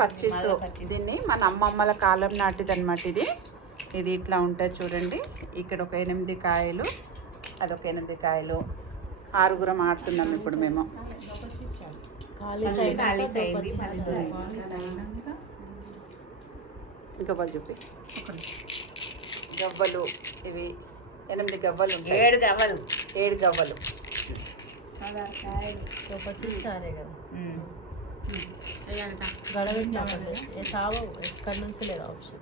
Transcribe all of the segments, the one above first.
పచ్చిసు. దీన్ని మన అమ్మమ్మల కాలం నాటిది అనమాట. ఇది ఇట్లా ఉంటుంది చూడండి. ఇక్కడ ఒక 8 కాయలు, అదొక 8 కాయలు, 6గురం ఆడుతున్నాం ఇప్పుడు మేము. గవ్వలు చూపి. గవ్వలు ఇవి 8 గవ్వలు ఉంటాయి. 7 గవ్వలు. 7 గవ్వలు. ఎక్కడి నుంచి లేదు ఆప్షన్.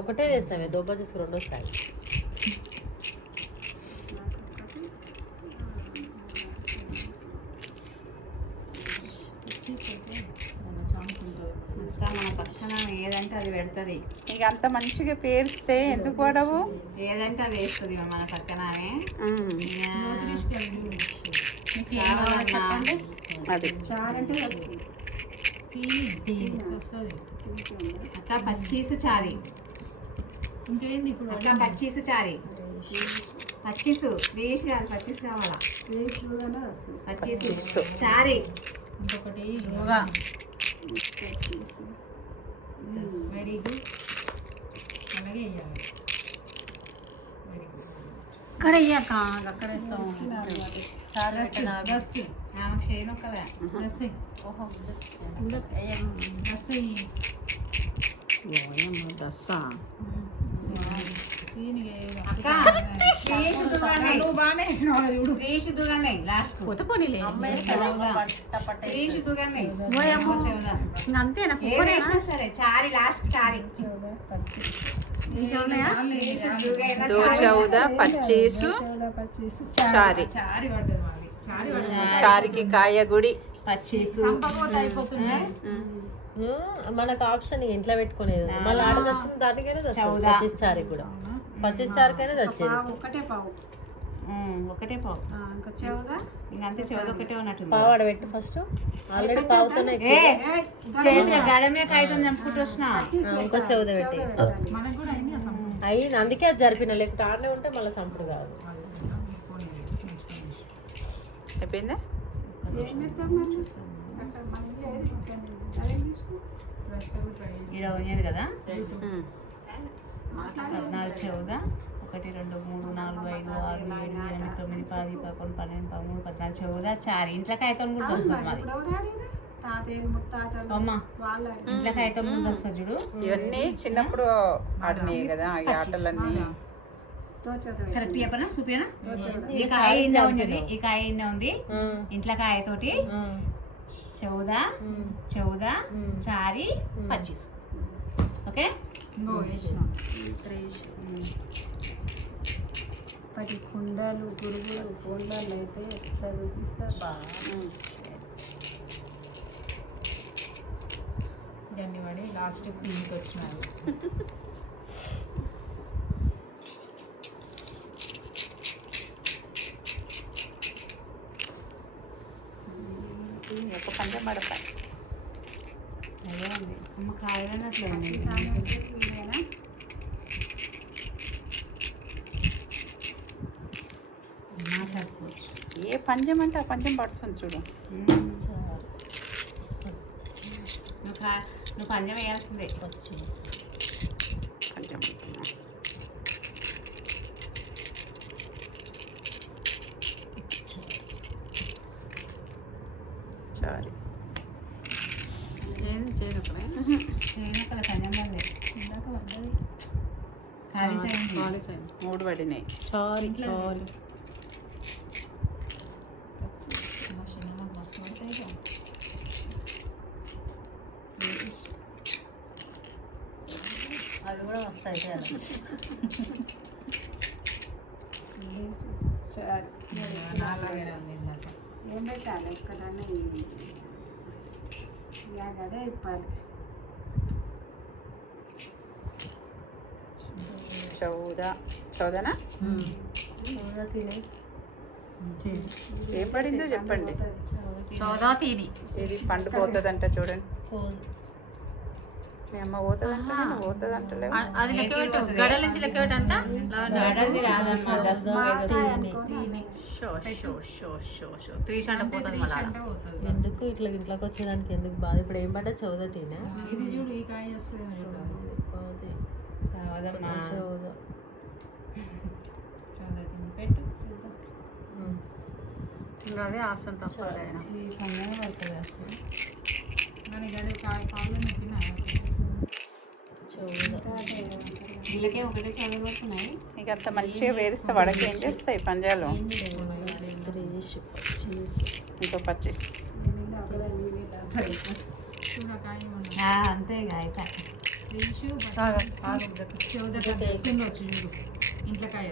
ఒకటే చేస్తామే. దోపచ్చేసి 2 వస్తాయి. మన పక్కన ఏదంటే అది పెడుతుంది. ఇక అంత మంచిగా పేరిస్తే ఎందుకు పడవు? ఏదంటే అది వేస్తుంది మన పక్కనమే. అది అక్క పచ్చీసు చారి. ఇంకేంది ఇప్పుడు? అక్క పచ్చీసు చారి. పచ్చీసు రేష్ కాదు, పచ్చీసు కావాలా? పచ్చీసు చారి. ఇంకొకటి యోగా. Very good. అలాగే వేయాలి. Very good. ఇక్కడ వేయక అక్కడ వేస్తాం. సరే చారి లాస్ట్ చారి. దో 14 25 చారి. చారికి కాయగుడి పచ్చీసు. మనకు ఆప్షన్ ఇంట్లో పెట్టుకునేది. మళ్ళీ ఆడ వచ్చిన దానికైనా పచ్చిస్ చారి కూడా. పచ్చిస్ చారికైనా వచ్చేది. ఒకటే పావు. ఇంకంతే చౌద ఒకటే ఉన్నట్టుంది. పావు ఆడ పెట్టి ఫస్ట్. ఆల్రెడీ పావుతోనే చేతిలో గడమే కాగితం చంపుకుంటూ వచ్చిన. ఇంకో చౌద పెట్టి అయ్యింది. అందుకే అది జరిపిన. లేకపోతే ఆడనే ఉంటే మళ్ళీ సంపుడు కాదు. అయిపోయిందా? ఇలా ఉన్నది కదా. 14 చౌద 1 2 3 4 5 6 7 8 9 10 11 12 13 14 చౌద చారి. ఇంట్లోకి అయితే కూడా వస్తుంది మాది. అమ్మా ఇంట్లోకి అయితే కూడా వస్తుంది చూడు. ఇవన్నీ చిన్నప్పుడు ఆడినాయి కదా ఈ ఆటలన్నీ. కరెక్ట్ చెప్పనా? చూపినా? ఈ కాయ ఇన్నే ఉన్నది. ఈ కాయ ఇన్నే ఉంది. ఇంట్లో కాయతోటి చౌద చారి పచ్చీసు. ఓకే. 10 కుండలు గురుగులు కుండలు అయితే ఎట్లా చూపిస్తారు బాగా. దాన్ని వాడి లాస్ట్ దీనికి వచ్చినారు. ఒక పంజం పడతాయి. అదే ఉంది. అమ్మ కాయనట్లేదు. ఏ పంజం అంటే ఆ పంజం పడుతుంది చూడు. నువ్వు పంజం వేయాల్సిందే. పంజం చారి. చేయనక్కడ పంజం పడలే. ఇందాక పడ్డది. ఖాళీ సైన్ 3 పడినాయి. చారి చారి. అవి కూడా వస్తాయి. ఏం పెట్టాలి ఎక్కడన్నా గడే ఇప్పాలి. చౌదనా ఏం పడిందో చెప్పండి. చౌదా తిని ఇది పండు పోతుందంట చూడండి. మీ అమ్మ పోతుందంట, నేను పోతుందంటలేవు. అది లెక్క పెట్టు. గడల నుంచి లెక్క పెట్టు. అంతా గడది రాదమ్మా. 10 show show show show show 3 అంటే పోతుంది మళ్ళీ అంటే పోతుంది. ఎందుకు ఇట్లా ఇంట్లోకి వచ్చేదానికి ఎందుకు బాధ? ఇప్పుడు ఏం పడ్డా చౌద తినా ఇది చూడు ఈ కాయ వస్తుంది చూడు. చావదమ్మా. చౌద చాలా తిని పెట్టు చూద్దాం. ఇంకా అదే ఆప్షన్ తప్ప కానీ గడి కాయ కాళ్ళు నొప్పినా వీళ్ళకే ఒకటే చదవబడుతున్నాయి. ఇక అంత మంచిగా వేరిస్తే వడకి ఏం చేస్తాయి పంజాలు ఇంకో పచ్చేసి అంతే వచ్చు చూడు ఇంట్లకాయ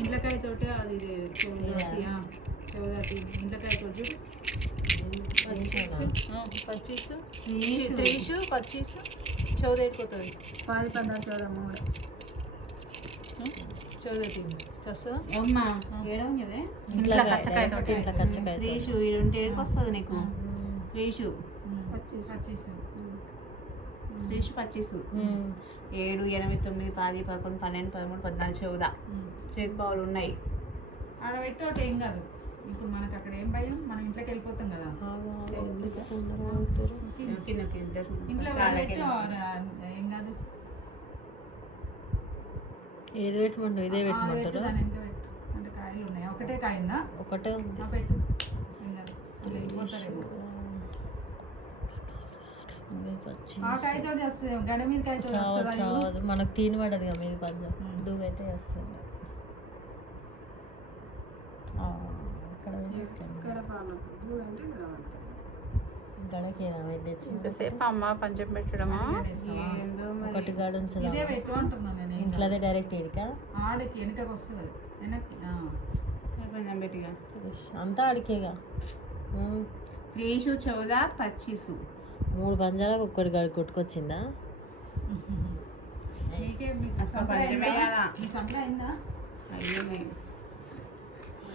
ఇంట్లకాయ తోటి అది చౌదతి ఇంట్లకాయ తోటి చూడు పచ్చీసు 3 పచ్చీసు చౌద అయిపోతుంది 10 14 3 చౌదతి చేస్తా అమ్మా ఇంట్లో కచ్చకాయ తోటి ఇంట్లో కచ్చకాయ త్రీషు ఇడుంటే ఏడుకొస్తుంది నీకు త్రీషు పచ్చీసు పచ్చీసు 7 8 9 10 11 12 13 14 చౌద చేతి పావులు ఉన్నాయి ఆడ పెట్టోటి ఏం కాదు. ఇప్పుడు మనకు అక్కడ ఏం భయం, మన ఇంట్లోకి వెళ్ళిపోతాం కదా ఇంట్లో పెట్టు ఏం కాదు. ఏది పెట్టమంటారు? ఇదే పెట్టమంటారు. దాని వెనక పెట్టు అంటే కాయలు ఉన్నాయి. ఒకటే కాయిందా? ఒకటే ఉంది. పెట్టు ఏం కాదు. ఇలా వెళ్ళిపోతారేమో. ఆ కాయతో వస్తుంది గడ మీద కాయతో వస్తుంది. మనకు తిని పడదు కదా మీది పంజాబ్ దూగైతే వస్తుంది. గడకి తెచ్చి ఇంతసేపు అమ్మ పంచం పెట్టడమా ఒకటి గాడు ఉంచదా? ఇదే పెట్టు అంటున్నాను నేను. ఇంట్లోదే డైరెక్ట్ ఇడికా ఆడికి వెనకకి వస్తుంది వెనక్కి కొంచెం పెట్టిగా అంతా అడికేగా. త్రీషు చౌద పచ్చీసు 3 పంజాలకు ఒక్కటి గాడి కొట్టుకొచ్చిందా? నీకే మీకు సంప్రదాయం అయిందా? మీ సంప్రదాయం అయిందా?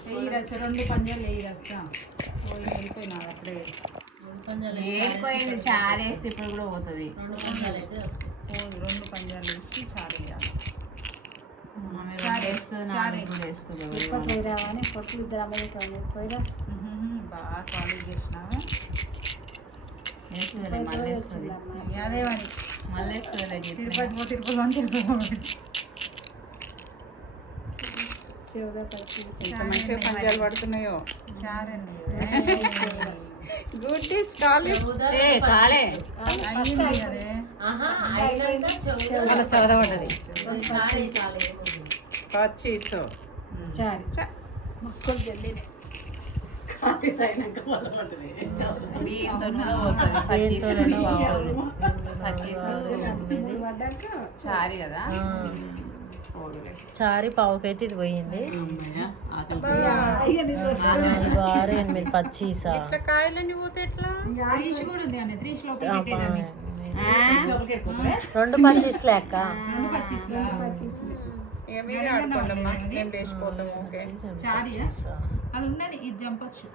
వెయ్యి రస్తా 2 పంజాలు వెయ్యి రస్తా వెళ్ళిపోయినా అప్పుడే వెళ్ళిపోయింది. చారు వేస్తే ఇప్పుడు కూడా పోతుంది. 2 పంజాలు అయితే వస్తాయి. 2 పంజాలు వేసి చారు వేయాలి. పోయిరావని పొట్టు 2 అమ్మాయి పోయిరా బాగా కాలేజ్ చేసినావా? వేస్తుందిలే మళ్ళీ వేస్తుంది. అదే మరి మళ్ళీ వేస్తుందిలే. తిరుపతి అని ఇంత మంచిగా పంజాలు పడుతున్నాయో. చారండి గుడ్ ఈస్ కాలేజ్ కాలే అయ్యింది అదే మన చదవబడ్డది పచ్చీసు చారి కదా చారి పావుకైతే ఇది పోయింది. 4 6 8 పచ్చీసా ఇట్లా కాయలని పోతే ఎట్లా? 3 కూడా ఉంది అన్న 3 లోపల పెట్టేదాన్ని. 2 పచ్చీస్లే అక్క. ఇక మీరే ఆడుకోండమ్మా మేము లేచిపోతాము. ఓకే చారియా అది ఉన్నది ఇది చంపచ్చు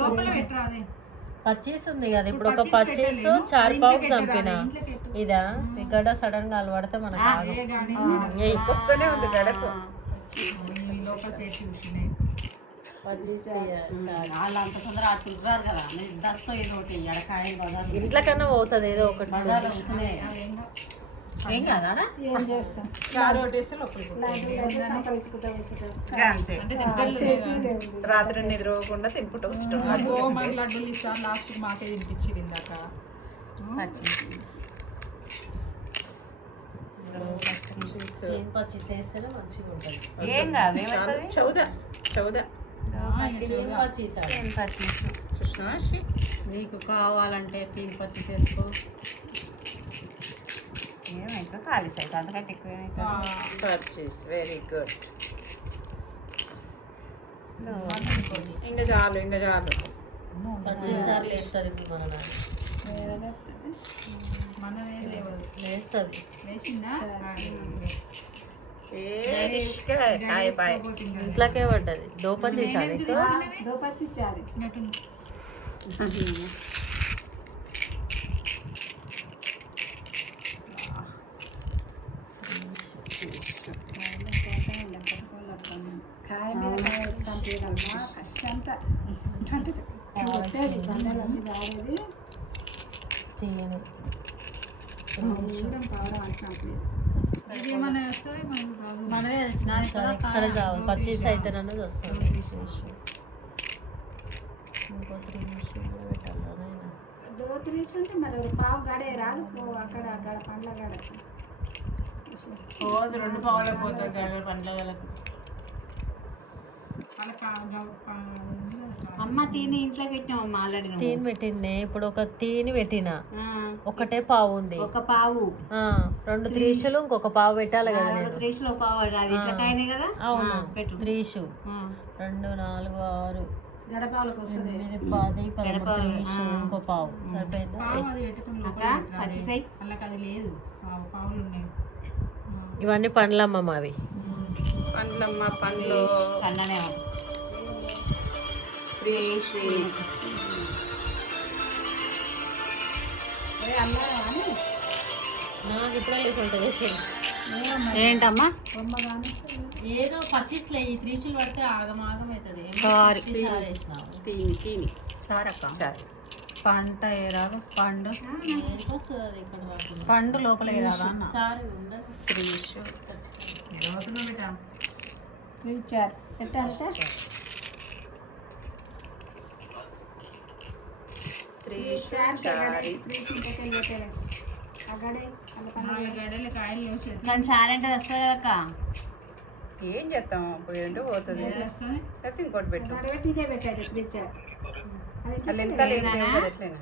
లోపల పెట్టరా అదే పచ్చీస్ ఉంది కదా. ఇప్పుడు ఒక పచ్చీస్ 4 పావుకి చంపిన ఇదా ఇక్కడ సడన్ గా అలవడితే మనకు వస్తూనే ఉంది గడకు. లోపల పెట్టి చూసినాయి వాళ్ళు అంత తొందర చూడరారు కదా దస్తో ఏదో ఒకటి ఎడకాయ బజార్ ఇంట్లో కన్నా పోతుంది ఏదో ఒకటి. ఏం కాదా ఏం చేస్తాం చారు కొట్టేస్తే లోపలికి అంతే. రాత్రి నిద్రపోకుండా తినుకుంటూ వస్తాం. మాకు లడ్డూలు ఇస్తాను లాస్ట్ మాకే తినిపించింది ఇందాక. పచ్చీస్ వేస్తేనే మంచిగా ఉంటుంది. ఏం కాదు చౌద చౌద చూసినా నీకు కావాలంటే తీన్ పచ్చి చేసుకో. ఏమైతే ఖాళీ సైతం అంతకంటే ఎక్కువ పర్చేస్ వెరీ గుడ్. ఇంకా చాలు ఇంకా చాలు. పచ్చీస్ సార్లు వేస్తుంది ఇప్పుడు మనదే లేవదు వేస్తుంది. వేసిందా ఇంట్లోకే పడ్డది. దోపచ్చీసా నీకు? దోపచ్చి చారి కాయ మీద కాయ చంపేయాలమ్మా కష్టంతా కొట్టేది పంటలన్నీ దాడేది తేనె దూరం కావడం అంటున్నాం ఇది ఏమన్నా వస్తుంది మనకు రాదు. మనదే నాది కదా ఇక్కడ చాలు పచ్చీస్ అయితే అన్నది వస్తుంది ఇంకో 3 నిమిషాలు కూడా పెట్టాలి నాయనా. దోతిరీసి అంటే మరి ఒక పావు గడే రాదు అక్కడ అక్కడ పండ్ల గడ పోదు 2 పావులకు పోతుంది గడగడ పండ్లగలకు. అమ్మ తిని ఇంట్లో పెట్టినామమ్మ ఆల్రెడీ తీని పెట్టిండే ఇప్పుడు ఒక తీని పెట్టిన ఒకటే పావు ఉంది ఒక పావు 2 త్రీషులు ఇంకొక పావు పెట్టాలి కదా నేను 3 కిలో పావు అది ఇట్లా కాయనే కదా. అవును పెట్టు. త్రీషు 2 4 6 గడపాలకు వస్తుంది 9 10 11 త్రీషు ఇంకో పావు సరిపోయిందా పచ్చిసై అల్లకి అది లేదు పావులు ఉన్నాయి. ఇవన్నీ పండ్లమ్మ మావి పండ్లమ్మ పండ్లు కన్ననే అల్లా అని నాకు ఇప్పుడే లేసి ఉంటుంది ఏంటమ్మా బొమ్మ కానీ ఏదో పచ్చిస్లే ఈ త్రీషులు పడితే ఆగం ఆగం అవుతుంది సారీ తీని తీని చారక్క చారు పంట ఏరాదు పండు వస్తుంది ఇక్కడ పడుతుంది పండు లోపల ఏరాదా అన్న చారు ఉండదు ఫ్యూచర్ పెట్టాలంటే దాని చారంటే వస్తుంది కదక్క. ఏం చేస్తాం పోయింటే పోతుంది లేకపోతే ఇంకోటి పెట్టు ఇదే పెట్టాలి ఫ్యూచర్ అలా వెనకాల ఏం లేవు కదా ఎట్లయినా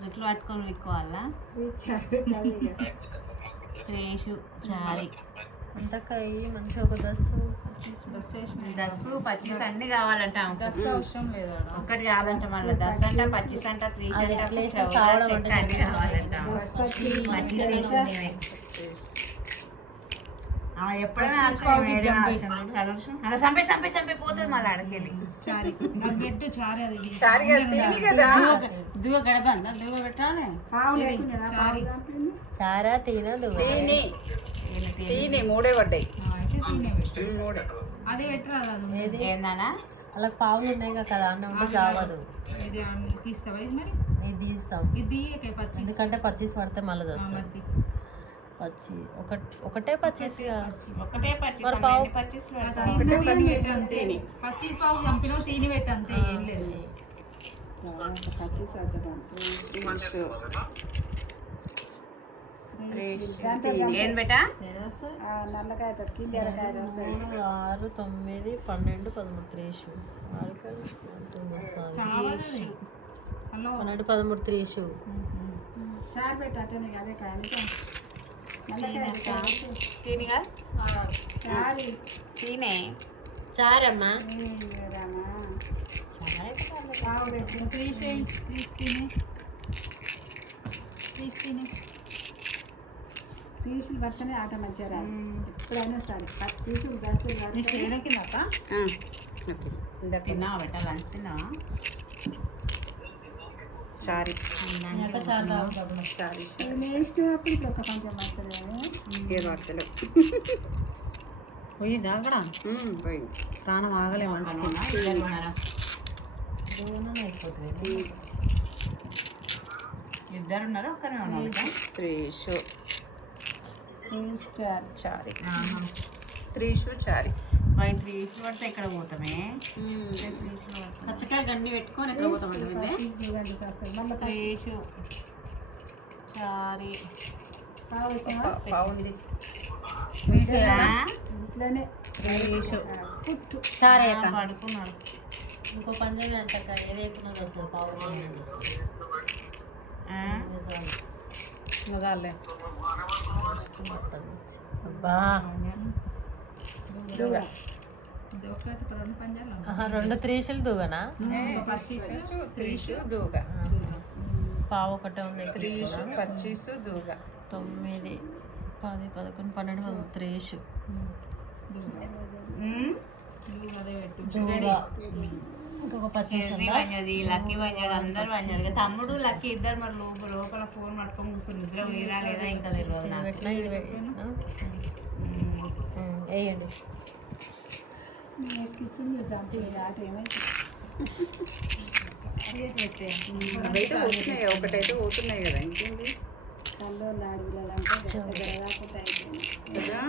జుట్లు పట్టుకొని విక్కోవాలా ఫ్యూచర్ రేషు చారి అంతకాయ మంచిగా ఒక దస్సు దస్సు పచ్చిస్ అన్ని కావాలంట అవసరం లేదు ఒక్కటి కాదంట మళ్ళీ దస్ అంట పచ్చిస్ అంట త్రీస్ అది అంట ఎట్లా వేసినా చౌద, సావడం చెక్క అంటే అన్ని కావాలంట. పచ్చిస్ వేసుకునేవే. ఎప్పుడైనా సంపే సంపే సంపే పోతుంది మళ్ళీ అడకెళ్ళి గట్టు చారి అది చారుగా తీని కదా దువ్వ గడపందా దువ్వ పెట్టాలి. పావు లేకుండా పావు దాంట్లో చారా తినదు తీని తీని మూడే పడ్డాయి అయితే తినే పెట్టు మూడే అదే పెట్టరాదు అది ఏది ఏందన్నా అలా పావులు ఉన్నాయి కదా అన్న ఉండి సావదు ఇది తీస్తావా ఇది మరి ఇది తీస్తాం ఇది పచ్చి ఎందుకంటే పచ్చీస్ పడితే మళ్ళీ వస్తుంది పచ్చి ఒకటే పచ్చేసిగా ఒకటే పచ్చిస్ మరి పావు పచ్చిస్ తీని పచ్చి పావు చంపినా తిని పెట్టు అంతే ఏం లేదు ఏం బేటా నల్లకాయ కింది 6 9 12 13 త్రీషు 12 13 త్రీషు చారు పెట్టు అట్టనే అదే కాయలు తినిగా చారి తినే చారమ్మా పావు పెట్టు తీసుకుని వస్తేనే ఆట మంచిగా రాదు ఎప్పుడైనా సరే తీసుకుని దశలు కిందక ఓకే ఇందాక తిన్నావా బెట్ట లంచ్ తిన్నావా చారి చారి నెక్స్ట్ అప్పుడు ఇప్పుడు ఒక పంచం వస్తుంది ఏ వార్తలు పోయిందా అక్కడ పోయింది ప్రాణం ఆగలే మనిషికి అయిపోతుంది ఇద్దరు ఉన్నారు ఒక్కనే ఉన్నారు త్రీషు చారి ఆహా. త్రీషు చారి మరి 3 పడితే ఎక్కడ పోతామే కచ్చకాయలు అన్ని పెట్టుకొని ఎక్కడ పోతాం త్రీషు చారి బాగుంది ఇంట్లోనే త్రీషు పుట్టు చారి పడుకున్నాడు ఇంకో పంజాబీ అంటాక ఏదేకున్నది వస్తుంది పావు అనేది వస్తుంది మొదలే అబ్బా ఆహా, 2 త్రీషులు దూగనా త్రీషు దూగ పావు ఒకటే ఉంది త్రీషు పచ్చీసు దూగ 9 10 11 12 13 త్రీషు దూగ ఇంకొక పచ్చీస్ లక్కీ పంచాడు అందరు పంచాడు తమ్ముడు లక్కీ ఇద్దరు మరి లోపల ఫోన్ పట్టుకొని కూర్చొని నిద్ర వేరా లేదా ఇంకా తెలియదు నాకు. పెట్టినా ఇది పెట్టినా వేయండి. ఎక్కించింది చంపి ఆట ఏమైతే అవైతే పోతున్నాయి, ఒకటైతే పోతున్నాయి కదా, ఇంకేంది కల్లో లాడుగులంటే జరగాకుండా అయిపోయింది. కదా.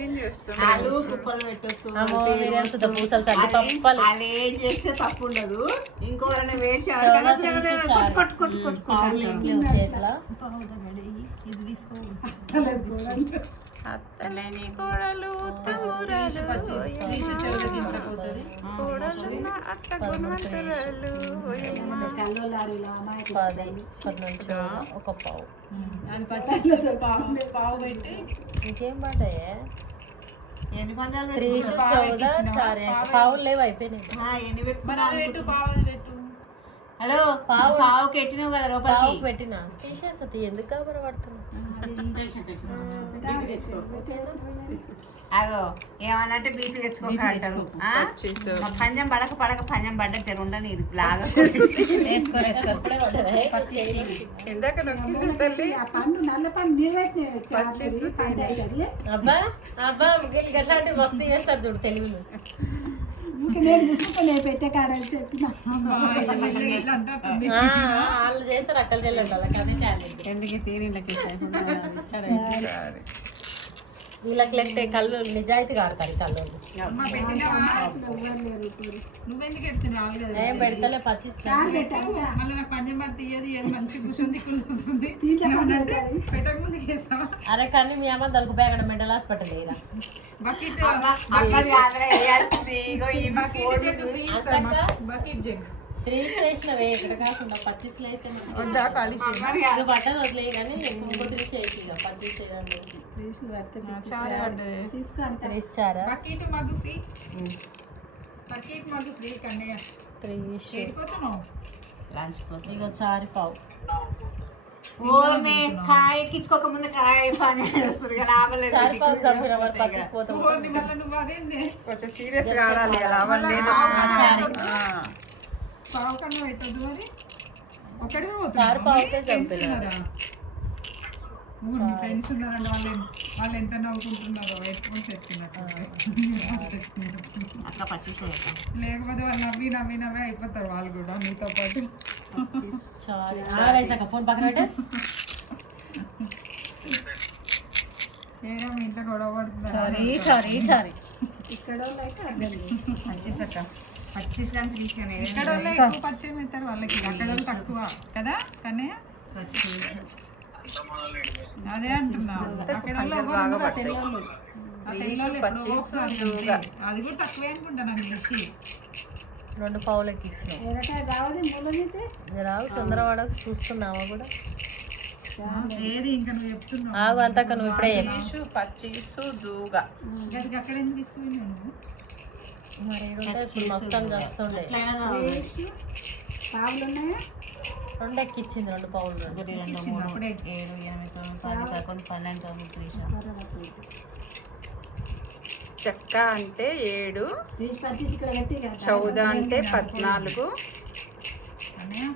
ఏం చేస్తాం, ఆలు కుప్పలు పెట్టొచ్చు. అమ్మో మీరేంత పూసలు తగ్గి పప్పాలి. అది ఏం చేస్తే తప్పు ఉండదు. ఇంకోరైనా వేసి చేతిలో ఇది తీసుకో. అత్తలేని కోడలు ఉత్తమురాలు, కోడలున్న అత్త గుణవంతురాలు. కల్లో లాడుగుల అమ్మాయి 10, 14 ఒక పావు. అది పచ్చి పావు పెట్టి ఇంకేం పడ్డాయే? ఎన్ని పందాలు 3 14 4 పావులు లేవు, అయిపోయినాయి. ఎన్ని పెట్టు, మరి అది పెట్టు, పావు పెట్టు. హలో, పావు పెట్టినావు కదా పావు లోపలికి. పెట్టినా తీసేస్తుంది, ఎందుకు కాబట్టి పడుతున్నా? అగో ఏమన్నంటే బీపీ తెచ్చుకోక అంటారు. పంజం పడక పంజం పడ్డ చెరుండని ఇది లాగా ఇందాక నొక్కింది తల్లి. ఆ పండు నల్ల పండు నీరు పచ్చేసి తినేసి. అబ్బా అబ్బా వీళ్ళు ఎట్లాంటి మస్తు చేస్తారు చూడు తెలుగులో. ఇంకా నేను విసుకునే పెట్టే కాడని చెప్పిన వాళ్ళు చేస్తారు అక్కల చెల్లి ఉండాలి అదే టాలెంట్. ఎందుకు తీరిళ్ళకి వీళ్ళకి లెక్కే కళ్ళు నిజాయితీ ఆడతారు కళ్ళు. నువ్వెందుకు ఎడుతున్నావు? ఏం పెడతలే పచ్చిస్తాను. మళ్ళీ నాకు పంజం పడి తీయదు, ఏది మంచి కూర్చుంది కూర్చుంది పెట్టక ముందుకు వేస్తావా? అరే కానీ మీ అమ్మ దొరికి అక్కడ మెంటల్ హాస్పిటల్ వేయరా బకెట్ బకెట్ జగ్ 3 వేసినవే ఇక్కడ కాకుండా 25 అయితే వద్దా కలిసి ఇక పట్టదు వదిలే కానీ ఇంకో 3 వేసి ఇక 25 చారా బకెట్ మాకు ఫ్రీ, బకెట్ మాకు ఫ్రీ కన్నయ్య. 3 పోతున్నావు ఇక చారి పావు. కాయ ఎక్కించుకోక ముందు కాయ పని చేస్తారు కదా. చారి పావు చంపిన మరి పచ్చిపోతాం. నువ్వు అదేంది కొంచెం సీరియస్ గా ఆడాలి, లాభం లేదు. పావు కన్నా పెట్టద్దు మరి. ఒకటి చారి పావుకే చంపినారు. ఫ్రెండ్స్ ఉన్నారండి, వాళ్ళు ఎంత నవ్వుకుంటున్నారో వేసుకొని చెప్తున్నారు. అట్లా పచ్చి లేకపోతే వాళ్ళు నవ్వి నవ్వి నవ్వి అయిపోతారు వాళ్ళు కూడా మీతో పాటు. ఫోన్ పక్కన పెట్టే ఏదో మీ ఇంట్లో గొడవ పడుతున్నారు. ఇక్కడ అయితే అర్థం పచ్చిస్ కానీ తీసుకుని ఇక్కడ వాళ్ళు ఎక్కువ పరిచయం అవుతారు వాళ్ళకి, అక్కడ వాళ్ళు తక్కువ కదా కన్నయ్య. అదే అంటున్నా, అక్కడ బాగా పట్టాయి. అది కూడా తక్కువే అనుకుంటా నాకు తెలిసి. 2 పావులకి ఇచ్చినాం. ఎరకాయ కావాలి మూలనైతే రావు తొందర పడకు చూస్తున్నావా కూడా. ఏది ఇంకా నువ్వు చెప్తున్నావు ఆగు అంతక నువ్వు ఇప్పుడే పచ్చీసు దూగ అది అక్కడ ఎందుకు తీసుకున్నావు నువ్వు? మరి ఇప్పుడు మొత్తం చేస్తుండే. పావులు ఉన్నాయా? 2 ఎక్కిచ్చింది 2 పావులు. అప్పుడే 7, 8, 9, 10, 11, 12 చెక్క అంటే 7, తీసి పచ్చేసి ఇక్కడ పెట్టి చౌద అంటే 14,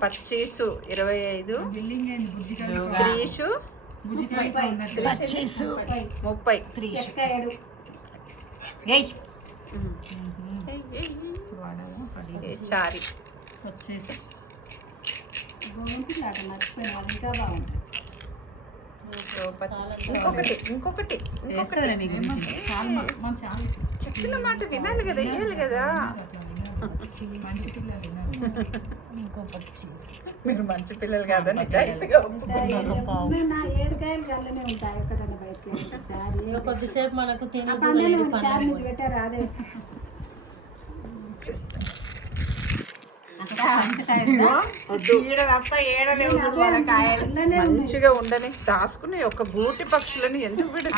పచ్చీసు 25, బిల్డింగ్ ఏంది బుజ్జిగా త్రీసు 30. చెక్క 7 చారి వచ్చేసి గోంతులు ఆట మర్చిపోయినా ఇంకా బాగుంటుంది. ఇంకొకటి చాలా చెప్పిన మాట వినాలి కదా, వేయాలి కదా. మంచి పిల్లలు ఇంకో 25. మీరు మంచి పిల్లలు కాదా, నిజాయితీగా నా 7 కాయలు గల్లనే ఉంటాయి ఎక్కడన్నా బయటకి చారి. ఇక కొద్దిసేపు మనకు చారి మీద పెట్టారు అదే మంచిగా ఉండని దాసుకుని ఒక గూటి పక్షులను ఎందుకు పెట్టి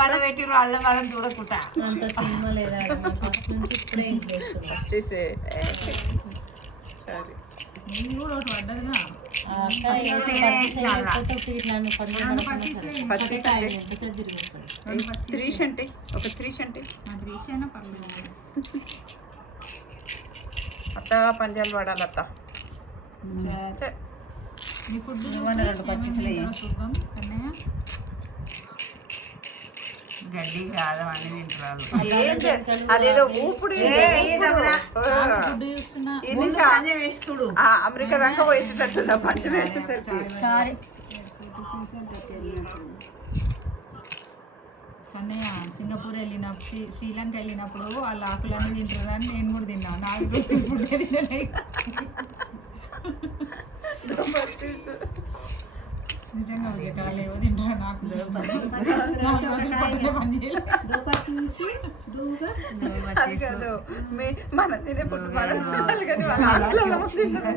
వాళ్ళని చూడకుండా అంత సినిమా లేదా ఫస్ట్ నుంచి ఇప్పుడే వచ్చేసే. సరే త్రీష్ అంటే ఒక త్రీష్ అంటే అత్త పంజాలు పడాలి అత్త. గడ్డి కాదు అన్ని తింటారు. అదేదో ఊపుడు వేస్తుడు అమెరికా దాకా పోయేటట్టుందా పంచం వేసేసరికి. కన్నయ్య సింగపూర్ వెళ్ళినప్పుడు శ్రీలంక వెళ్ళినప్పుడు వాళ్ళ ఆకులన్నీ తింటారు అని నేను కూడా తిన్నాను. 4 రోజులు ఫుడ్ తినలే. నిజంగా వాళ్ళు ఏవో తింటారు. నాకు 4 రోజులు పట్టుకునే పని చేయలేదు. అది కాదు మనం తినే పుట్టు మనం తినాలి కానీ వాళ్ళ ఆకులలో తిన్నారు.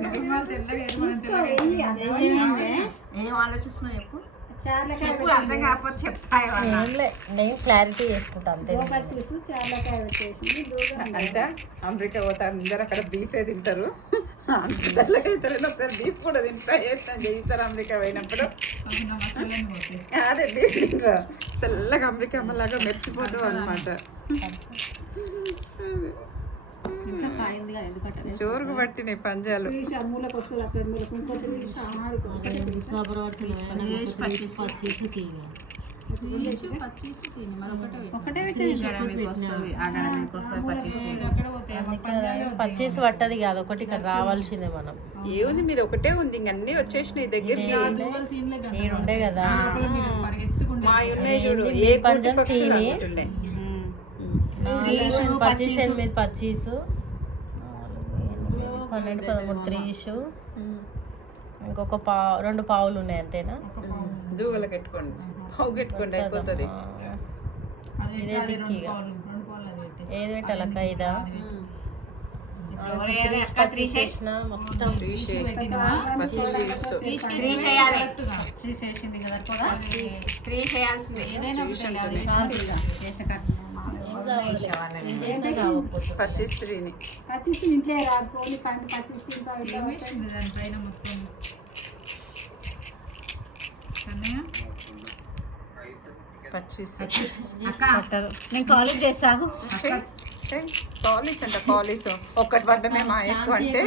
ఏం ఆలోచిస్తున్నా చెప్పు. చెప్పు అర్థం కాకపోతే చెప్తా. నేను క్లారిటీ చేసుకుంటా అంతే. అంటే అమెరికా పోతారు అందరు అక్కడ బీఫే తింటారు. అంత తెల్లగా అవుతారని ఒకసారి బీఫ్ కూడా ట్రై చేస్తాను చేయిస్తారు అమెరికా పోయినప్పుడు. అదే బీఫ్ తింటారు తెల్లగా అమెరికా అమ్మలాగా మెరిసిపోతావు అనమాట. చోరుకు పట్టినాయి పంజాలు. పచ్చేసి పట్టది కాదు, ఒకటి ఇక్కడ రావాల్సిందే మనం. ఏముంది మీద ఒకటే ఉంది, ఇంకన్నీ వచ్చేసినాయి దగ్గరికి. ఉండే కదా మా ఉన్నాయి చూడు ఏ పంజం తీని ఉంటున్నాయి. 25 8 పచ్చీసు 12 13 త్రీషు ఇంకొక 2 పావులు ఉన్నాయి అంతేనా. దూగలు కట్టుకోండి, పావు కట్టుకోండి అయిపోతుంది. ఇదే దిక్కిగా ఏది పెట్టాలక్క ఇదా చేసిన మొత్తం పచ్చిస్త్రీని ఇంట్లో రాకపోయి దానిపైన మొత్తం నేను కాలేజ్ చేసాగు. కాలేజ్ అంట కాలేజ్ ఒక్కటి పడ్డమే మా ఎక్కువ అంటే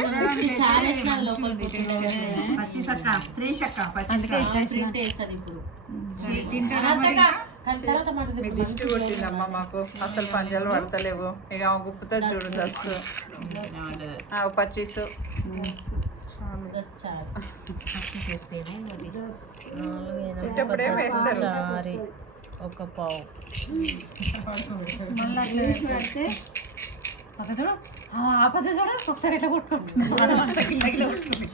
మీ దిష్టి కొట్టిందమ్మా మాకు. అసలు పంజాలు పడతలేవు ఇక గుప్పుతో చూడు దస్తు 25 ఇప్పుడే వేస్తారు. ఒక పావు ఒకసారి ఎట్లా కొట్టుకుంటున్నాను.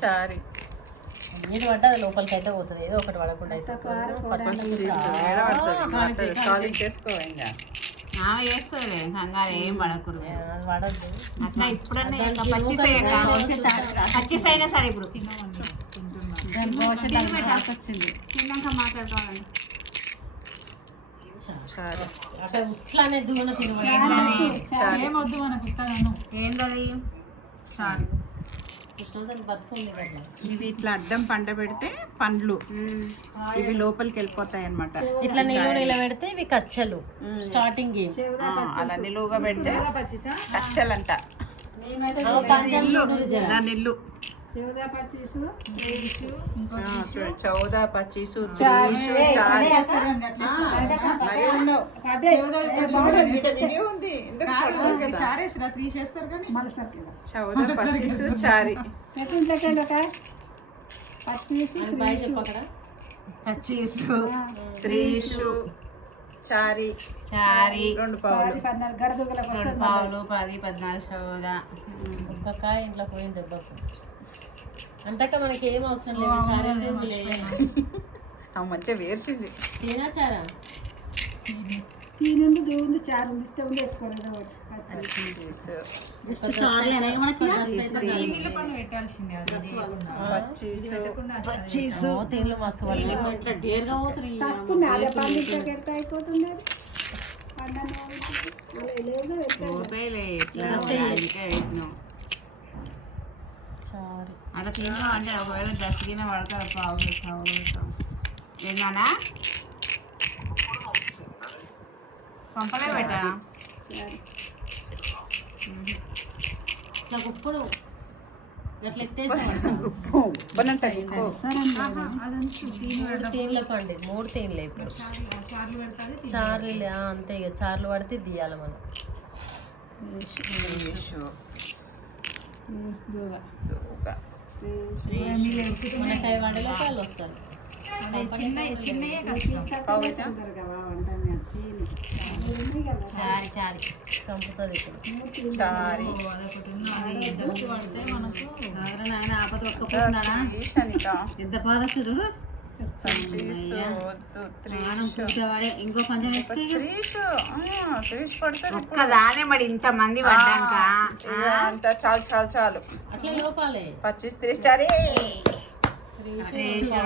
చారి నీళ్ళు పడ్డ అది లోపలికి అయితే పోతుంది, ఏదో ఒకటి పడకుండా అయితే కాలేజ్ చేసుకో. ఇంకా చేస్తుంది కంగారు ఏం పడకూడదు. పడద్దు అట్లా ఇప్పుడన్నా పచ్చిస్ అయినా సరే ఇప్పుడు తిన్నాక మాట్లాడుకోవాలండి. ఇట్లానే దూన ఏమొద్దు మనకు ఏంటది చాలు. ఇవి ఇట్లా అడ్డం పండ పెడితే పండ్లు ఇవి లోపలికి వెళ్ళిపోతాయి అన్నమాట. ఇట్లా నిలబెడితే ఇవి కచ్చలు స్టార్టింగ్ అలా నిలువుగా పెడితే కచ్చలంట. దాని ఇల్లు चौदा 25 चौदा 25 3 4 మరి ఉండవు. వీడియో ఉంది ఎందుకు పడుతుంది కదా. 14 25 4 25 3 4 2 పావులు 10 14 చౌదా. ఒక్క కాయ ఇంట్లో పోయిన దెబ్బకు అంతక మనకి ఏం అవసరం లేదు. చారే మంచిగా వేర్చింది తినాచారా तीन దేవుంది చారు ఇస్తే ఉండి ఎత్తుకోలేదు జస్ట్ చార్లే అనే మనకి నీళ్ళ పన్ను పెట్టాల్సిందే. అది 25 తీన్లు మస్తు వాళ్ళు ఇట్లా డేర్గా పోతుంది. సస్తున్నా అదే పన్ను ఇట్లా ఎత్త అయిపోతున్నది. పన్ననే అలా లేవుగా పోతేలే ఇట్లా ఇంకా పెట్టినాం చారు అట్లా తిన్నాం అంటే ఒకవేళ దస్తగిన పడతారు పావులు పావులు ఏందన్నా పంపలే పెట్టా ఇట్లా కుప్పుడు అట్లా ఎత్తేసాం ఉప్పు బనంతరి ఉప్పు మూడు తీన్ల పండి 3 తీన్లే ఇప్పుడు చార్లు పెడతాది చార్లు అంతే ఇక చార్లు పడితే తీయాలి మనం మనకాయ వండలో వాళ్ళు వస్తారు చిన్నయే కష్టం చారి చారి చంపుతుంది ఇప్పుడు చారి అదొకటి ఉన్నది దస్తు పడితే మనకు నాయన ఆపద ఒక్కపోతున్నాడా ఈశానిక ఎంత బాధ చూడు త్రీషు కూర్చోవాడే ఇంకో పంచం వేస్తే త్రీష్ పడతారు ఒక్కదానే మరి ఇంత మంది పడ్డాక అంత చాలు చాలు చాలు అట్లా లోపాలే 25 30 చారి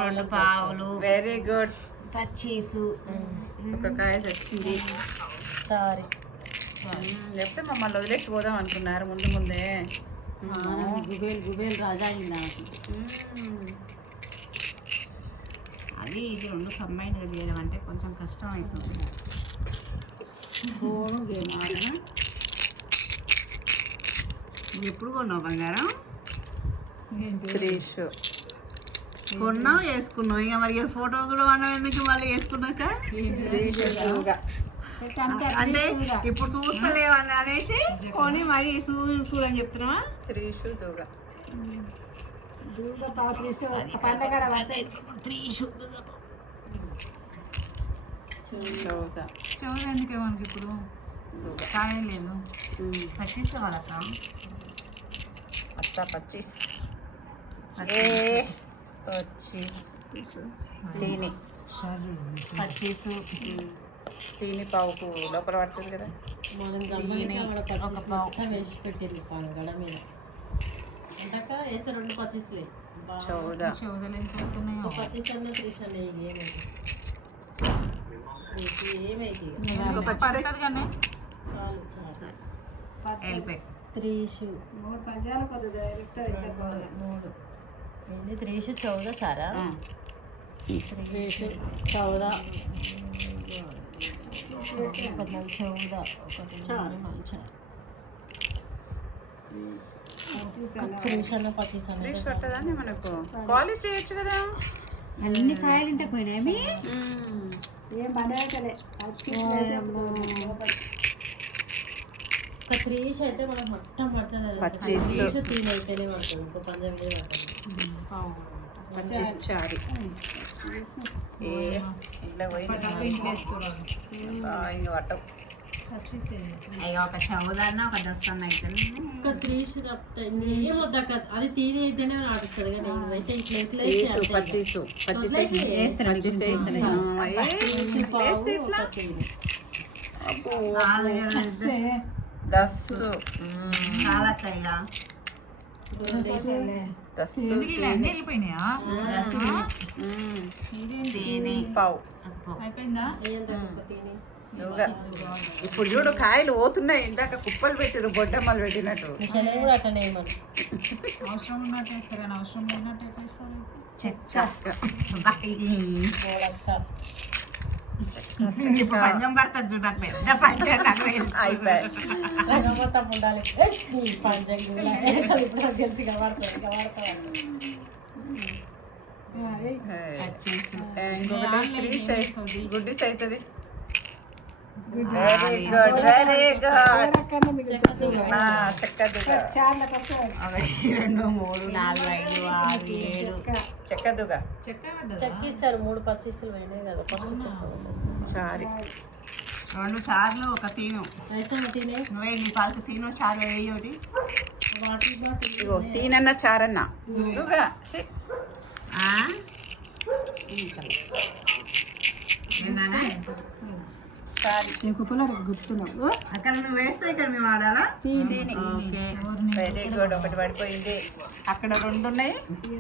రెండు పావులు వెరీ గుడ్ 25 ఒక కాయ వచ్చింది సారీ లేకపోతే మమ్మల్ని వదిలేసి పోదాం అనుకున్నారు ముందు ముందే గుబేల్ రాజా అయింది నాకు అది ఇది రెండు కంబైన్గా చేయడం అంటే కొంచెం కష్టం అవుతుంది గేమ్ ఆడనా ఎప్పుడు కొన్నావు బంగారం త్రీషు కొన్నావు వేసుకున్నావు ఇక మరి ఫోటో కూడా మనం ఎందుకు మళ్ళీ వేసుకున్నాక అంటే ఇప్పుడు చూస్తలేవని అనేసి కొని మరి చూడని చెప్తున్నావా త్రీషు దూగా చౌదా చెవులు ఎందుకే మనకి ఇప్పుడు కాయ లేదు పట్టిస్తే వాళ్ళక అత్తా 25 తీని 25 తీని పావుకు లోపల పడుతుంది కదా మనం గమ్మని వేసి పెట్టింది గడ మీద అంటాక వేస్తే 2 25లే చౌదా చెవులు ఎంత పడుతున్నాయో 25 అన్న 30 అన్న ఇది ఏమైతే పడుతుంది కానీ చాలు చాలు వెళ్ళిపోయి 3 ఏంది 3 14 సారా 3 14 త్రీష్ పట్టదాన్ని మనకు పాలిష్ చేయొచ్చు కదా అన్ని కాయలు ఇంటే పోయినాయి ఒక 3 అయితే మనకు మొత్తం పడుతుంది 25 3 అయితేనే పడుతుంది ఇంకో పంజాబీ పడుతుంది 25 చారి ఏ ఇట్లా పోయింది ఇంక పట్టవు అయ్యో ఒక చౌదాన్న ఒక దస్తన్న అయితే ఒక 3 తప్పితే ఏమొద్దు అక్క అది తీని అయితేనే ఆడుతుంది కానీ ఇవైతే ఇట్లా ఇట్లా త్రీషు 25 దస్సు కాలక్కయ్యా దస్సు అన్నీ వెళ్ళిపోయినాయా తేనె పావు అయిపోయిందా నువ్వుగా ఇప్పుడు చూడు కాయలు పోతున్నాయి ఇందాక కుప్పలు పెట్టిరు బొడ్డమ్మలు పెట్టినట్టు కూడా అట్లనే మనం అవసరం ఉన్నట్టు వేస్తారు కానీ అవసరం లేనట్టు ఎట్లా వేస్తారు చెక్క పంచం పడుతుంది చూడ పెద్ద పంచం అయిపోయి మొత్తం ఉండాలి పంచం తెలిసి ఇంకొకటి త్రీష్ గుడ్డిస్ అవుతుంది వెరీ గుడ్ వెరీ గుడ్ చెక్క దుగా 1 2 3 4 5 6 7 చెక్క దుగా చెక్క ఇస్తారు 3 25 పోయినాయి కదా ఫస్ట్ చెక్క చారి 2 సార్లు ఒక తీను అయితే తినే నువ్వే నీ పాలకు తీను చారు వేయి ఒకటి వాటర్ బాటిల్ ఇగో తీనన్న చారన్న దుగా చారి అక్కడ నువ్వు వేస్తే ఇక్కడ మేము ఆడాలా తీని ఓకే వెరీ గుడ్ ఒకటి పడిపోయింది అక్కడ 2 ఉన్నాయి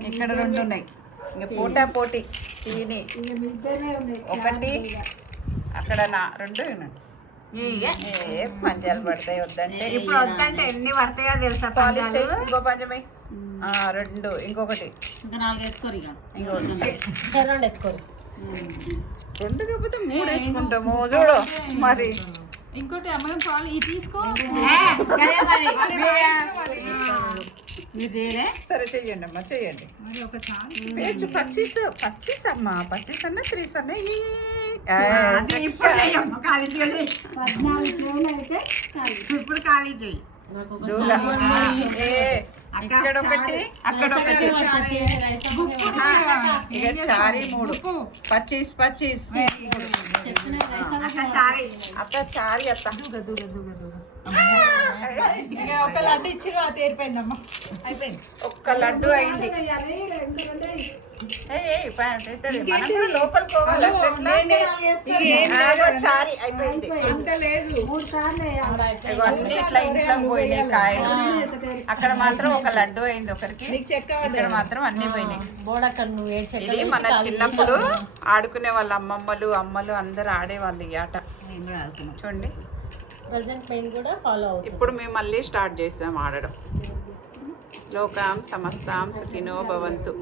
ఇక్కడ 2 ఉన్నాయి ఇంకా పోటా పోటీ తీని ఒకటి అక్కడ 2 ఉన్నాయి ఏ పంజాలు పడతాయి వద్దంటే ఇప్పుడు వద్దంటే ఎన్ని పడతాయో తెలుసా పాలిష్ చేయి ఇంకో పంచమై 2 ఇంకొకటి ఇంకా 4 వేసుకోరు ఇక ఇంకొకటి 2 ఎత్తుకోరు 2 కాకపోతే 3 వేసుకుంటాము చూడు మరి ఇంకోటి అమ్మాయి పాలు ఇది తీసుకో మీరు చేయలే సరే చెయ్యండి అమ్మా చెయ్యండి. మరి ఒకసారి పేచు పచ్చీస్ అమ్మా, పచ్చీస్ అన్న 3 అన్న ఇప్పుడు చెయ్యమ్మ, ఖాళీ చేయండి. 14 చెవులు అయితే ఇప్పుడు ఖాళీ చెయ్యి. నాకు ఒక దూల ఇక్కడ ఒకటి అక్కడ ఒకటి ఇక చారీ 3 25 అక్క చాలి. అత్త చారీ అత్త ఇక ఒక లడ్డు ఇచ్చిరు అది తేరిపోయిందమ్మా. అయిపోయింది. ఒక్క లడ్డు అయింది. లోపల చారీ అయిపోయింది. అంత లేదు. ఇగో అన్ని ఇట్లా ఇంట్లోకి పోయినాయి కాయలు. అక్కడ మాత్రం ఒక లడ్డు అయింది ఒకరికి, ఇక్కడ మాత్రం అన్ని పోయినాయి. బోడక్కడ నువ్వు ఇది మన చిన్నప్పుడు ఆడుకునే వాళ్ళ అమ్మలు అందరు ఆడేవాళ్ళు ఈ ఆట. నేను కూడా ఆడుకున్నాం. చూడండి ప్రజెంట్ మేము కూడా ఫాలో అవుతాం. ఇప్పుడు మేము మళ్ళీ స్టార్ట్ చేసాం ఆడడం. లోకాం సమస్తాం సుఖినో భవంతు.